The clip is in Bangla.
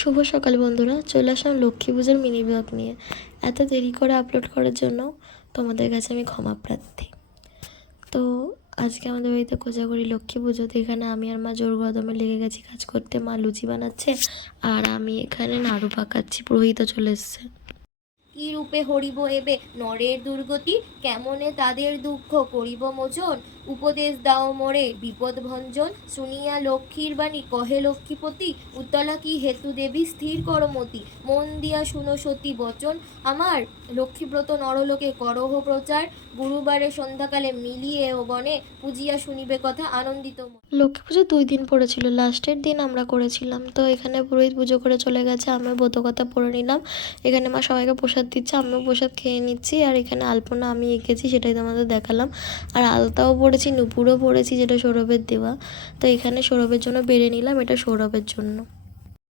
শুভ সকাল বন্ধুরা, চলে আসলাম লক্ষ্মী পুজোর মিনি ব্লগ নিয়ে। এত দেরি করে আপলোড করার জন্য তোমাদের কাছে আমি ক্ষমা প্রার্থী। তো আজকে আমাদের বাড়িতে কোজাগরি লক্ষ্মী পুজো, তো এখানে আমি আর মা জোর কদমে লেগে গেছি কাজ করতে। মা লুচি বানাচ্ছে আর আমি এখানে নাড়ু পাকাচ্ছি। পুরোহিতও চলে এসছে। কি রূপে হরিব এবে নরের দুর্গতি, কেমনে তাদের দুঃখ করিব মোচন, উপদেশ দাও মোরে বিপদ ভঞ্জন, শুনিয়া লক্ষ্মীর বাণী কহে লক্ষ্মীপতি, উত্তলা কি হেতু দেবী স্থির করমতি, মন দিয়া শুনো সতী বচন আমার, লক্ষ্মীব্রত নরলোকে করহ প্রচার, গুরুবারে সন্ধ্যাকালে মিলিয়ে ও গণে, পুজিয়া শুনিবে কথা আনন্দিত মনে। লক্ষ্মী পুজো 2 দিন পড়েছিল, লাস্টের দিন আমরা করেছিলাম। তো এখানে পুরোহিত পুজো করে চলে গেছে, আমিও ব্রতকথা পড়ে নিলাম। এখানে মা সবাইকে প্রসাদ দিচ্ছে, আমিও প্রসাদ খেয়ে নিচ্ছি। আর এখানে আলপনা আমি এঁকেছি, সেটাই তোমাদের দেখালাম। আর আলতাও পড়েছি, নুপুরও পড়েছি, যেটা সৌরভের দেওয়া। তো এখানে সৌরভের জন্য বেড়ে নিলাম, এটা সৌরভের জন্য।